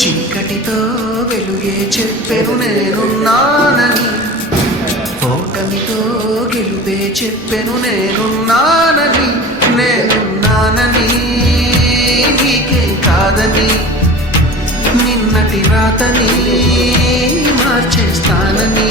చీకటితో వెలుగే చెప్పెను నేనున్నానని, ఓటమితో గెలుపే చెప్పెను నేనున్నానని, నేనున్నానని నీకే కాదని, నిన్నటి రాతని మార్చేస్తానని.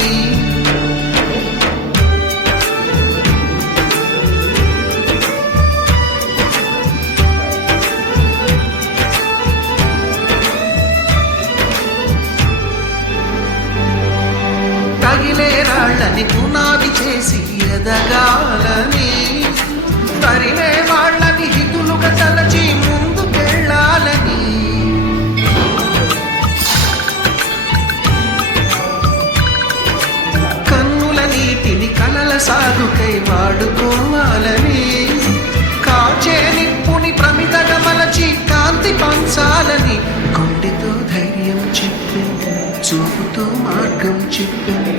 తగిలే రాళ్ళని పునాది చేసి ఎదగాలని, తరిలే వాళ్ళని హితులుగా తలచి ముందుకెళ్ళాలని, కన్నుల నీటిని కలల సాగుకై వాడుకోవాలని, కాచే నిప్పుని ప్రమిదగా మలచి కాంతి పంచాలని, కొండితో ధైర్యం చెప్పి చూపుతో మార్గం చెప్పెను,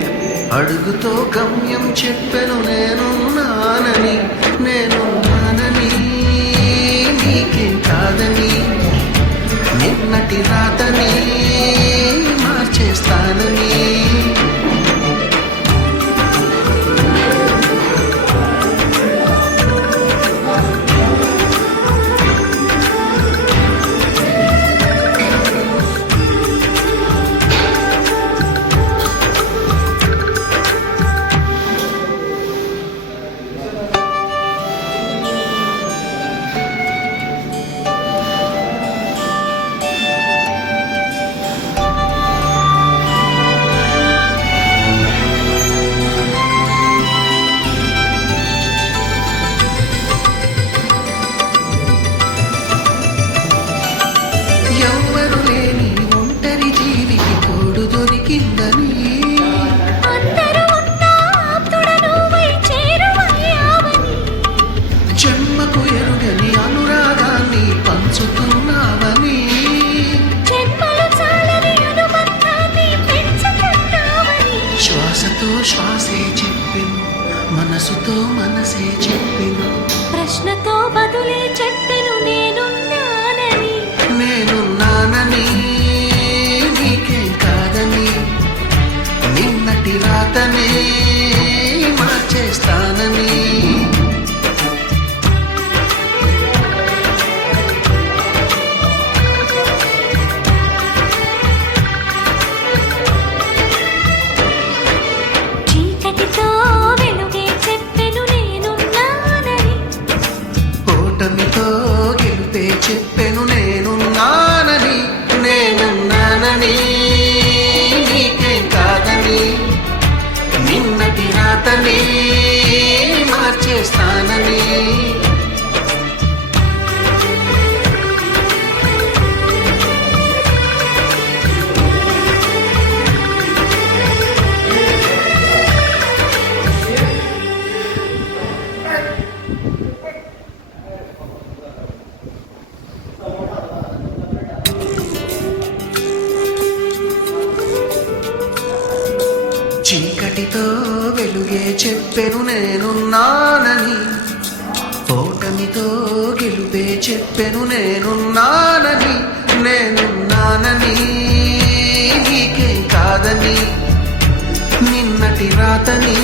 అడుగుతో గమ్యం చెప్పెను నేనున్నానని, నేనున్నానని నీకేం కాదని, నిన్నటి రాతని మార్చేస్తానని. ఎవ్వరు లేని ఒంటరి జీవికి తోడు దొరికిందని, జన్మకు ఎరుగని అనురాగాన్ని పంచుతున్నావని, శ్వాసతో శ్వాసే చెప్పెను, మనసుతో మనసే చెప్పెను, ప్రశ్నతో బదులే చెప్పెను నేనున్నానని, నేనున్నానని నీకేం కాదని, నిన్నటి రాతనే మార్చేస్తానని. చీకటితో వెలుగే చెప్పెను నేనున్నానని, ఓటమితో గెలుపే చెప్పెను నేనున్నానని, నేనున్నానని నీకేం కాదని, నిన్నటి రాతని మార్చేస్తానని. చీకటితో వెలుగే చెప్పెను నేనున్నానని, ఓటమితో గెలుపే చెప్పెను నేనున్నానని, నేనున్నానని నీకేం కాదని, నిన్నటి రాతని